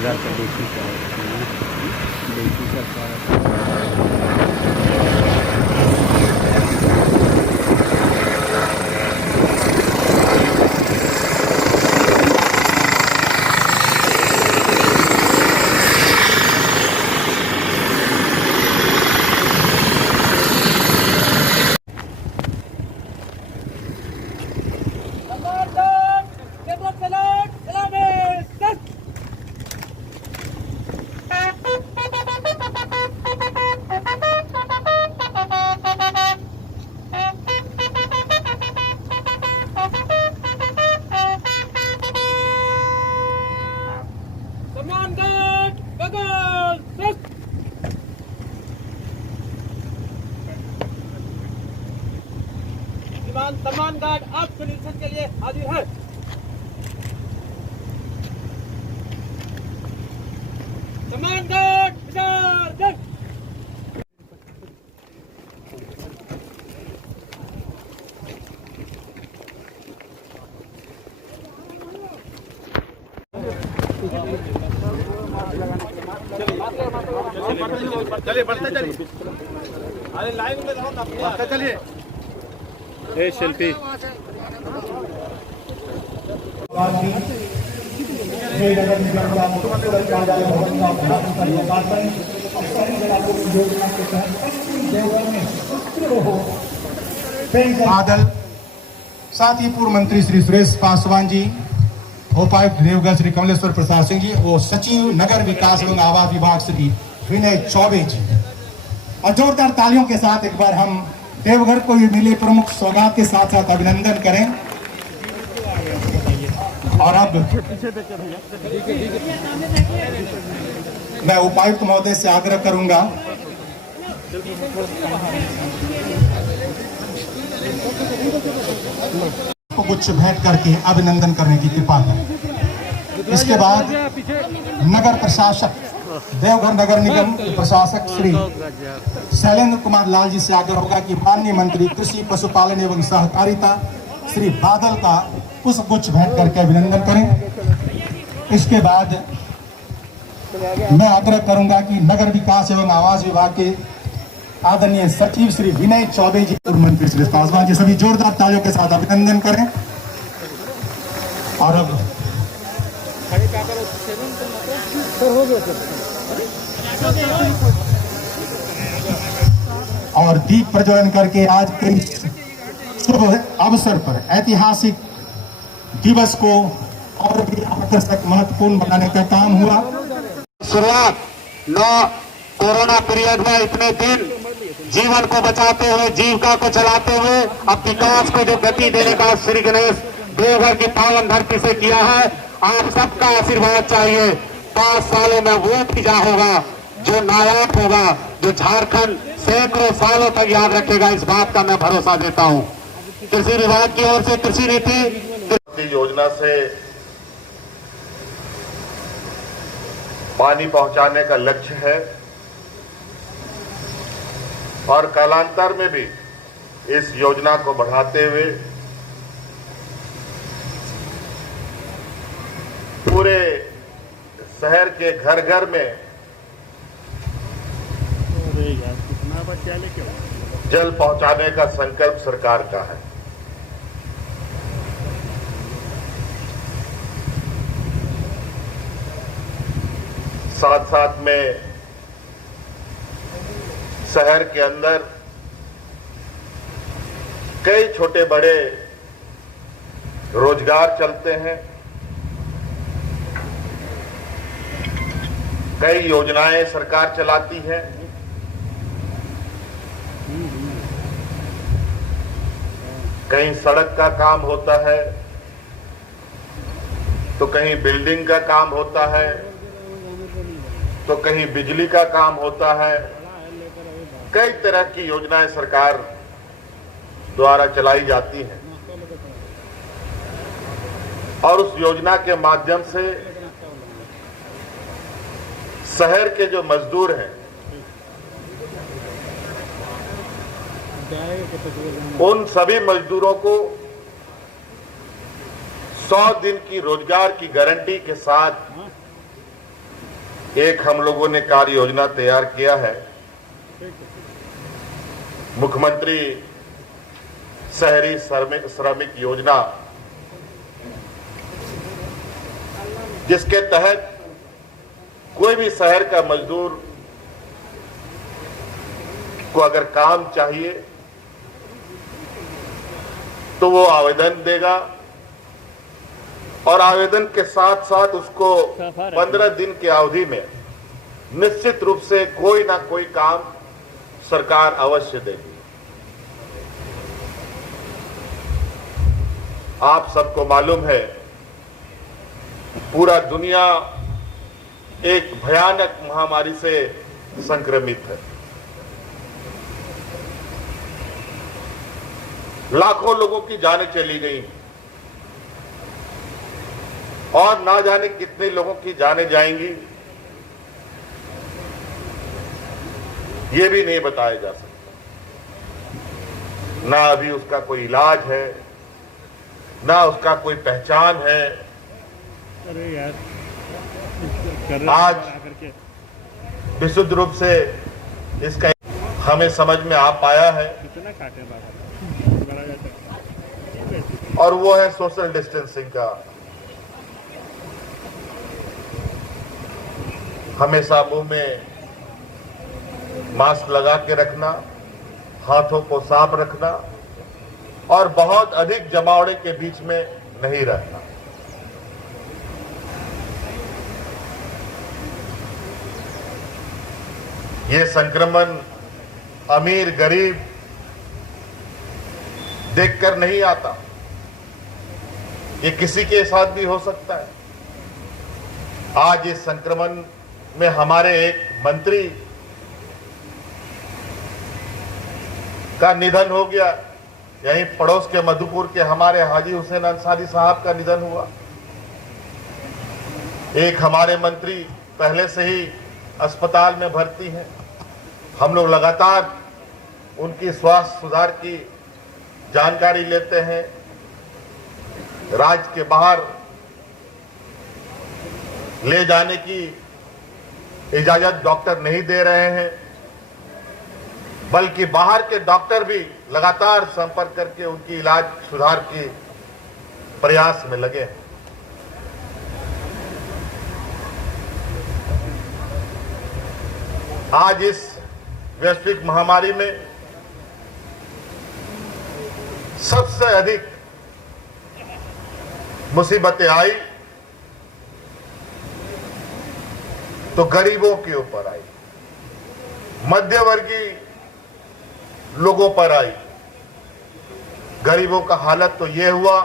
2000 का देसी सरकार। सम्मान गार्ड आपके निरीक्षण के लिए हाजिर है। सम्मान गार्ड विचार कर। चलिए बढ़ते चलिए, अरे लाइन में रहो, बढ़ते चलिए। शिल्पी बादल, साथ ही पूर्व मंत्री श्री सुरेश पासवान जी, उपायुक्त देवघर श्री कमलेश्वर प्रसाद सिंह जी और सचिव नगर विकास एवं आवास विभाग श्री विनय चौबे जी। और जोरदार तालियों के साथ एक बार हम देवघर को मिले प्रमुख सौगात के साथ साथ अभिनंदन करें। और अब मैं उपायुक्त महोदय से आग्रह करूंगा को कुछ भेंट करके अभिनंदन करने की कृपा करें। इसके बाद नगर प्रशासक देवघर नगर निगम के प्रशासक श्री शैलेंद्र कुमार लाल जी से आग्रह होगा कि माननीय मंत्री कृषि पशुपालन एवं सहकारिता श्री बादल का पुष्पगुच्छ भेंट करके अभिनंदन करें। इसके बाद मैं आग्रह करूंगा कि नगर विकास एवं आवास विभाग के आदरणीय सचिव श्री विनय चौबे जी और मंत्री श्री पासवान जी सभी जोरदार तालियों के साथ अभिनंदन करें। और अब और दीप प्रज्वलन करके आज के शुभ अवसर पर ऐतिहासिक दिवस को और भी आकर्षक महत्वपूर्ण बनाने का काम हुआ। शुरुआत कोरोना पीरियड में इतने दिन जीवन को बचाते हुए, जीविका को चलाते हुए अब विकास को जो गति देने का श्री गणेश देवघर की पावन धरती से किया है। आप सबका आशीर्वाद चाहिए। 5 सालों में वो नतीजा होगा जो नायाब होगा, जो झारखंड सैकड़ों सालों तक याद रखेगा। इस बात का मैं भरोसा देता हूँ। कृषि विभाग की ओर से कृषि नीति योजना से पानी पहुंचाने का लक्ष्य है और कालांतर में भी इस योजना को बढ़ाते हुए पूरे शहर के घर घर में जल पहुंचाने का संकल्प सरकार का है। साथ साथ में शहर के अंदर कई छोटे बड़े रोजगार चलते हैं, कई योजनाएं सरकार चलाती है। कहीं सड़क का काम होता है तो कहीं बिल्डिंग का काम होता है तो कहीं बिजली का काम होता है। कई तरह की योजनाएं सरकार द्वारा चलाई जाती हैं और उस योजना के माध्यम से शहर के जो मजदूर हैं उन सभी मजदूरों को 100 दिन की रोजगार की गारंटी के साथ एक हम लोगों ने कार्य योजना तैयार किया है, मुख्यमंत्री शहरी श्रमिक योजना, जिसके तहत कोई भी शहर का मजदूर को अगर काम चाहिए तो वो आवेदन देगा और आवेदन के साथ साथ उसको 15 दिन की अवधि में निश्चित रूप से कोई ना कोई काम सरकार अवश्य देगी। आप सबको मालूम है, पूरा दुनिया एक भयानक महामारी से संक्रमित है। लाखों लोगों की जानें चली गई और ना जाने कितने लोगों की जानें जाएंगी, ये भी नहीं बताया जा सकता। ना अभी उसका कोई इलाज है, ना उसका कोई पहचान है। अरे यार, आज विशुद्ध रूप से इसका हमें समझ में आ पाया है कितना काटे बाबा बड़ा जाता है। और वो है सोशल डिस्टेंसिंग का। हमेशा मुंह में मास्क लगा के रखना, हाथों को साफ रखना और बहुत अधिक जमावड़े के बीच में नहीं रहना। ये संक्रमण अमीर गरीब देखकर नहीं आता, ये किसी के साथ भी हो सकता है। आज इस संक्रमण में हमारे एक मंत्री का निधन हो गया। यहीं पड़ोस के मधुपुर के हमारे हाजी हुसैन अंसारी साहब का निधन हुआ। एक हमारे मंत्री पहले से ही अस्पताल में भर्ती हैं। हम लोग लगातार उनकी स्वास्थ्य सुधार की जानकारी लेते हैं। राज्य के बाहर ले जाने की इजाजत डॉक्टर नहीं दे रहे हैं, बल्कि बाहर के डॉक्टर भी लगातार संपर्क करके उनकी इलाज सुधार की प्रयास में लगे हैं। आज इस वैश्विक महामारी में सबसे अधिक मुसीबतें आई तो गरीबों के ऊपर आई, मध्यवर्गीय लोगों पर आई। गरीबों का हालत तो यह हुआ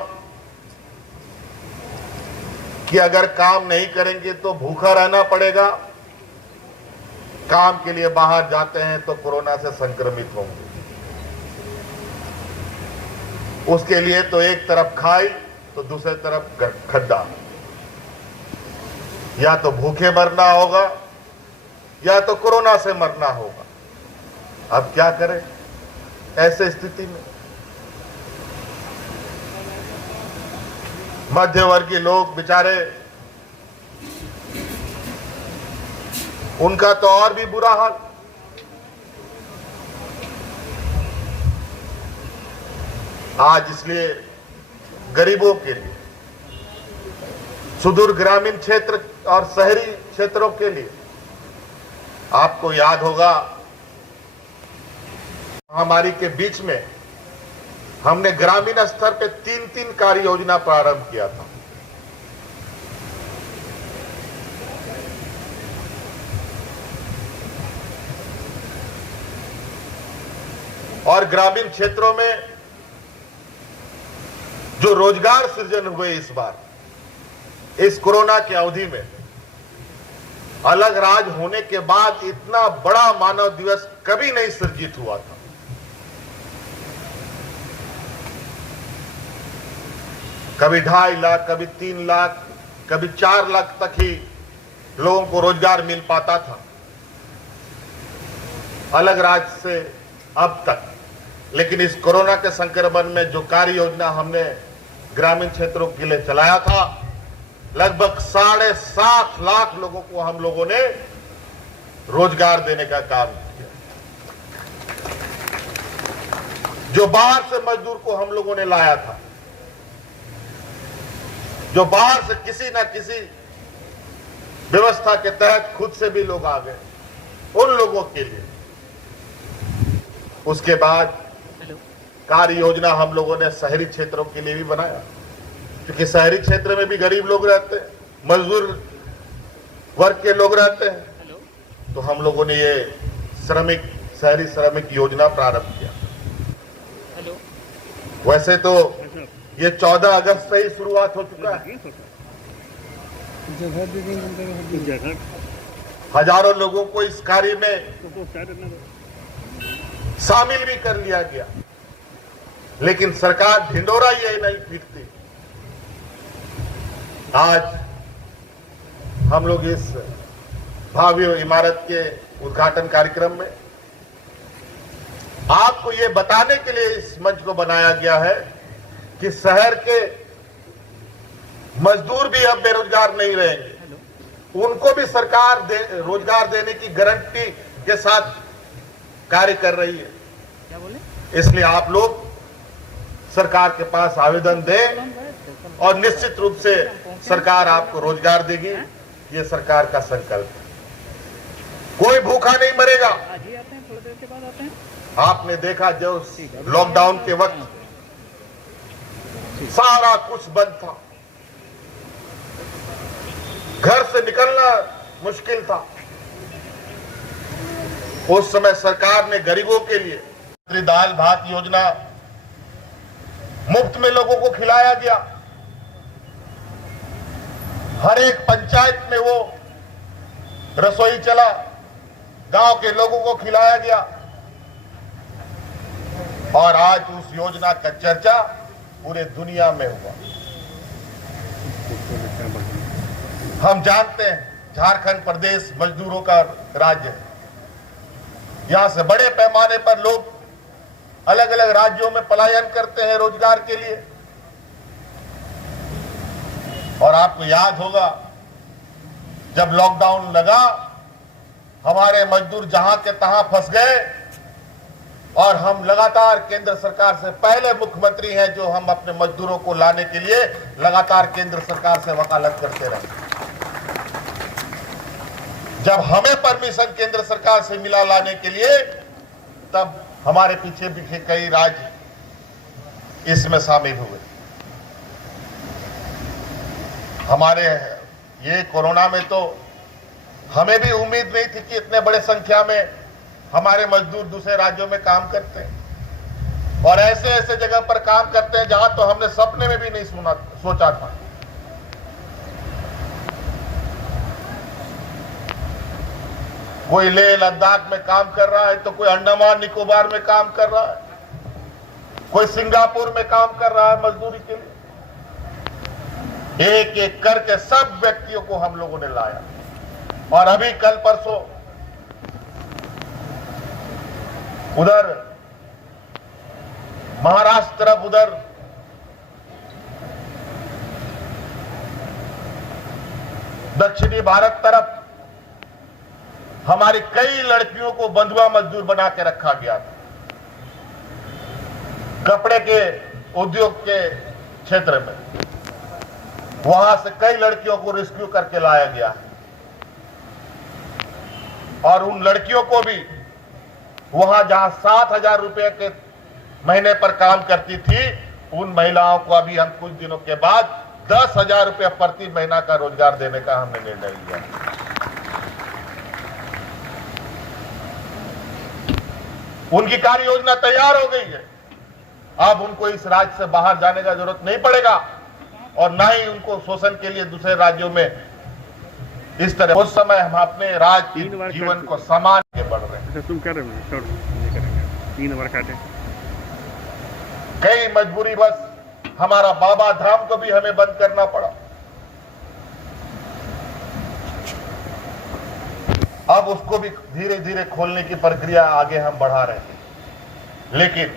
कि अगर काम नहीं करेंगे तो भूखा रहना पड़ेगा, काम के लिए बाहर जाते हैं तो कोरोना से संक्रमित होंगे। उसके लिए तो एक तरफ खाई तो दूसरी तरफ खड्डा। या तो भूखे मरना होगा या तो कोरोना से मरना होगा। अब क्या करें ऐसे स्थिति में? मध्यवर्गीय लोग बेचारे, उनका तो और भी बुरा हाल। आज इसलिए गरीबों के लिए, सुदूर ग्रामीण क्षेत्र और शहरी क्षेत्रों के लिए, आपको याद होगा महामारी के बीच में हमने ग्रामीण स्तर पे 3 कार्य योजना प्रारंभ किया था। और ग्रामीण क्षेत्रों में जो रोजगार सृजन हुए इस बार, इस कोरोना की अवधि में, अलग राज्य होने के बाद इतना बड़ा मानव दिवस कभी नहीं सृजित हुआ था। कभी 2.5 लाख, कभी 3 लाख, कभी 4 लाख तक ही लोगों को रोजगार मिल पाता था अलग राज्य से अब तक। लेकिन इस कोरोना के संक्रमण में जो कार्य योजना हमने ग्रामीण क्षेत्रों के लिए चलाया था, लगभग 7.5 लाख लोगों को हम लोगों ने रोजगार देने का काम किया। जो बाहर से मजदूर को हम लोगों ने लाया था, जो बाहर से किसी ना किसी व्यवस्था के तहत खुद से भी लोग आ गए, उन लोगों के लिए उसके बाद कार्य योजना हम लोगों ने शहरी क्षेत्रों के लिए भी बनाया, क्योंकि शहरी क्षेत्र में भी गरीब लोग रहते हैं, मजदूर वर्ग के लोग रहते हैं। तो हम लोगों ने ये शहरी श्रमिक योजना प्रारंभ किया। वैसे तो ये 14 अगस्त से ही शुरुआत हो चुका है। हजारों लोगों को इस कार्य में शामिल भी कर लिया गया, लेकिन सरकार ढिंडोरा ये नहीं पीटती। आज हम लोग इस भव्य इमारत के उद्घाटन कार्यक्रम में आपको ये बताने के लिए इस मंच को बनाया गया है कि शहर के मजदूर भी अब बेरोजगार नहीं रहेंगे, उनको भी सरकार रोजगार देने की गारंटी के साथ कार्य कर रही है। क्या बोले? इसलिए आप लोग सरकार के पास आवेदन दें और निश्चित रूप से सरकार आपको रोजगार देगी। ये सरकार का संकल्प है। कोई भूखा नहीं मरेगा। आज ही आते हैं, थोड़ी देर के बाद आते हैं। आपने देखा जो लॉकडाउन के वक्त सारा कुछ बंद था, घर से निकलना मुश्किल था। उस समय सरकार ने गरीबों के लिए दाल भात योजना मुफ्त में लोगों को खिलाया गया। हर एक पंचायत में वो रसोई चला, गांव के लोगों को खिलाया गया। और आज उस योजना का चर्चा पूरे दुनिया में हुआ। हम जानते हैं झारखंड प्रदेश मजदूरों का राज्य है। यहां से बड़े पैमाने पर लोग अलग अलग राज्यों में पलायन करते हैं रोजगार के लिए। और आपको याद होगा जब लॉकडाउन लगा, हमारे मजदूर जहां के तहां फंस गए और हम लगातार केंद्र सरकार से, पहले मुख्यमंत्री हैं जो हम अपने मजदूरों को लाने के लिए लगातार केंद्र सरकार से वकालत करते रहे। जब हमें परमिशन केंद्र सरकार से मिला लाने के लिए, तब हमारे पीछे पीछे कई राज्य इसमें शामिल हुए। हमारे ये कोरोना में तो हमें भी उम्मीद नहीं थी कि इतने बड़े संख्या में हमारे मजदूर दूसरे राज्यों में काम करते हैं और ऐसे ऐसे जगह पर काम करते हैं जहां तो हमने सपने में भी नहीं सोचा था। कोई लेह लद्दाख में काम कर रहा है, तो कोई अंडमान निकोबार में काम कर रहा है, कोई सिंगापुर में काम कर रहा है मजदूरी के लिए। एक एक करके सब व्यक्तियों को हम लोगों ने लाया। और अभी कल परसों उधर महाराष्ट्र तरफ, उधर दक्षिणी भारत तरफ हमारी कई लड़कियों को बंधुआ मजदूर बना के रखा गया था। कपड़े के उद्योग के क्षेत्र में वहां से कई लड़कियों को रेस्क्यू करके लाया गया है और उन लड़कियों को भी वहां जहां 7,000 रुपए के महीने पर काम करती थी, उन महिलाओं को अभी हम कुछ दिनों के बाद 10,000 रुपए प्रति महीना का रोजगार देने का हमने निर्णय लिया। उनकी कार्य योजना तैयार हो गई है। अब उनको इस राज्य से बाहर जाने का जरूरत नहीं पड़ेगा और ना ही उनको शोषण के लिए दूसरे राज्यों में इस तरह। उस समय हम अपने राज्य जीवन को समान के बढ़ रहे हैं। तुम कर रहे हो, ये करेंगे 3 ओवर काटे। कई मजबूरी बस हमारा बाबा धाम को भी हमें बंद करना पड़ा। अब उसको भी धीरे धीरे खोलने की प्रक्रिया आगे हम बढ़ा रहे हैं। लेकिन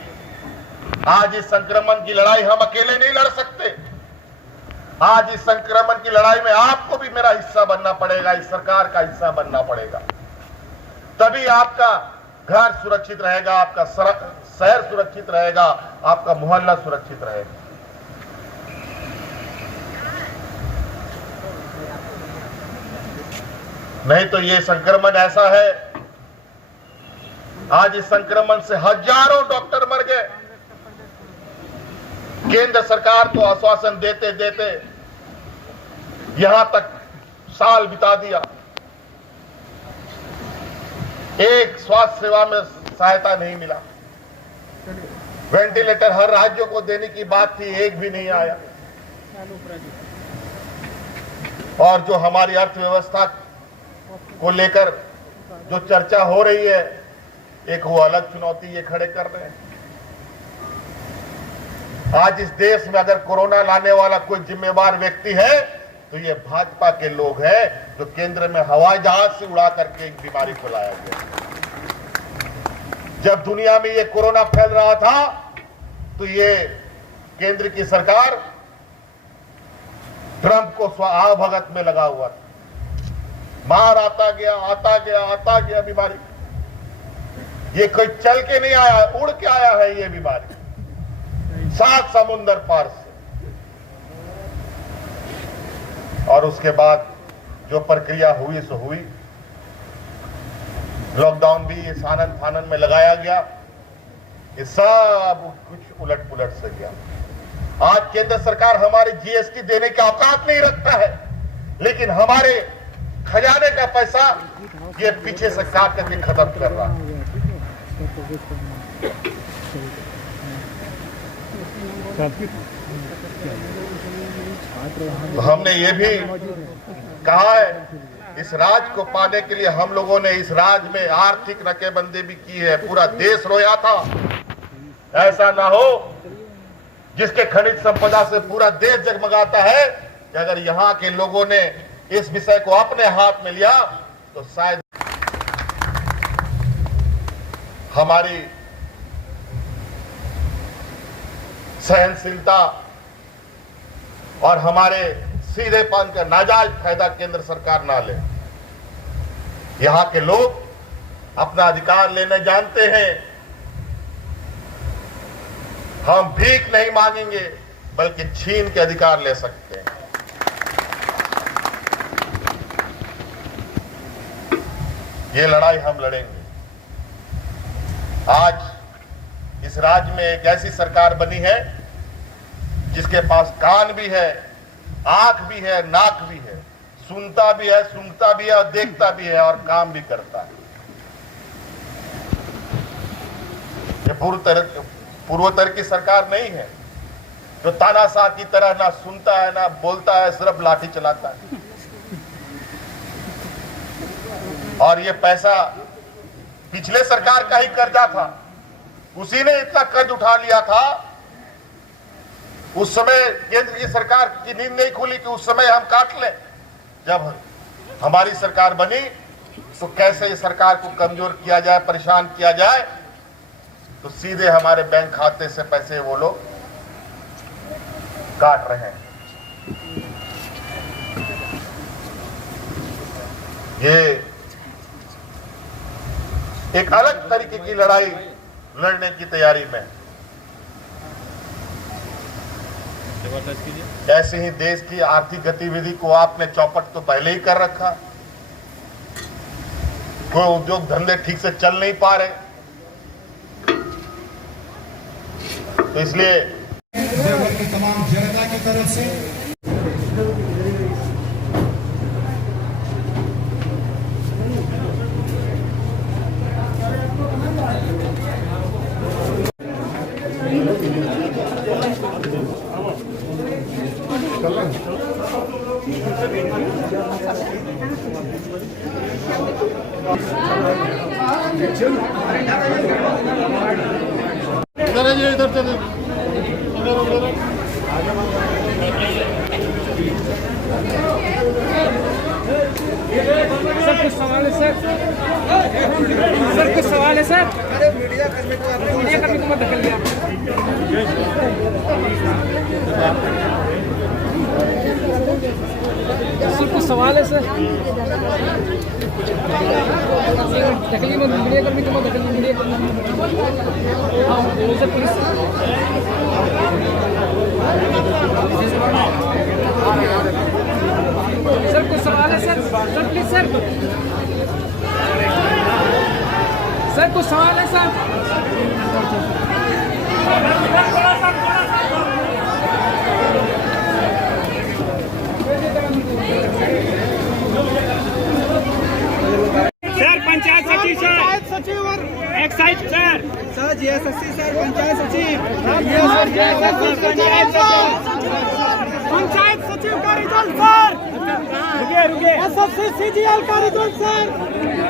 आज इस संक्रमण की लड़ाई हम अकेले नहीं लड़ सकते। आज इस संक्रमण की लड़ाई में आपको भी मेरा हिस्सा बनना पड़ेगा, इस सरकार का हिस्सा बनना पड़ेगा। तभी आपका घर सुरक्षित रहेगा, आपका शहर सुरक्षित रहेगा, आपका मोहल्ला सुरक्षित रहेगा। नहीं तो ये संक्रमण ऐसा है, आज इस संक्रमण से हजारों डॉक्टर मर गए। केंद्र सरकार को आश्वासन देते देते यहां तक साल बिता दिया, एक स्वास्थ्य सेवा में सहायता नहीं मिला। वेंटिलेटर हर राज्यों को देने की बात थी, एक भी नहीं आया। और जो हमारी अर्थव्यवस्था को लेकर जो चर्चा हो रही है, एक वो अलग चुनौती ये खड़े कर रहे हैं। आज इस देश में अगर कोरोना लाने वाला कोई जिम्मेवार व्यक्ति है तो ये भाजपा के लोग हैं, जो केंद्र में हवाई जहाज से उड़ा करके एक बीमारी को लाया गया। जब दुनिया में ये कोरोना फैल रहा था तो ये केंद्र की सरकार ट्रंप को स्वभगत में लगा हुआ था। बाहर आता गया बीमारी। ये कोई चल के नहीं आया, उड़ के आया है ये बीमारी, 7 समुंदर पार से। और उसके बाद जो प्रक्रिया हुई सो हुई, लॉकडाउन भी ये सानन फानन में लगाया गया, ये सब कुछ उलट पुलट से गया। आज केंद्र सरकार हमारे जीएसटी देने का औकात नहीं रखता है, लेकिन हमारे खजाने का पैसा ये पीछे से काट करके खत्म कर रहा है। तो हमने ये भी कहा है, इस राज को पाने के लिए हम लोगों ने इस राज में आर्थिक नाकेबंदी भी की है। पूरा देश रोया था। ऐसा ना हो जिसके खनिज संपदा से पूरा देश जगमगाता है, कि अगर यहाँ के लोगों ने इस विषय को अपने हाथ में लिया तो शायद हमारी सहनशीलता और हमारे सीधेपन का नाजायज फायदा केंद्र सरकार ना ले। यहां के लोग अपना अधिकार लेने जानते हैं। हम भीख नहीं मांगेंगे, बल्कि छीन के अधिकार ले सकते हैं। ये लड़ाई हम लड़ेंगे। आज इस राज्य में एक ऐसी सरकार बनी है जिसके पास कान भी है, आंख भी है, नाक भी है, सुनता भी है, सूंघता भी है और देखता भी है और काम भी करता है। ये पूर्वोत्तर की सरकार नहीं है जो तानाशाह की तरह ना सुनता है ना बोलता है, सिर्फ लाठी चलाता है। और ये पैसा पिछले सरकार का ही कर्जा था, उसी ने इतना कर्ज उठा लिया था। उस समय केंद्र की सरकार की नींद नहीं खुली कि उस समय हम काट लें। जब हमारी सरकार बनी तो कैसे इस सरकार को कमजोर किया जाए, परेशान किया जाए, तो सीधे हमारे बैंक खाते से पैसे वो लोग काट रहे हैं। ये एक अलग तरीके की लड़ाई लड़ने की तैयारी में। ऐसे ही देश की आर्थिक गतिविधि को आपने चौपट तो पहले ही कर रखा। कोई उद्योग धंधे ठीक से चल नहीं पा रहे, तो इसलिए देवघर की तमाम जनता की तरफ से इधर चले। सर कुछ सवाल है सर। सर कुछ सवाल है सर। अरे मीडिया कर्मी को मत धकेल दिया। सर कुछ सवाल है सर ढकली मत मीडिया कर्मी को मत ढकली मीडिया हाँ सर प्लीज सर कुछ सवाल है सर सर प्लीज सर कुछ सवाल है सर सर पंचायत सचिव और excise sir GSSC sir panchayat सचिव पंचायत सचिव का रिजल्ट सर रुके एसएससी सीजीएल का रिजल्ट सर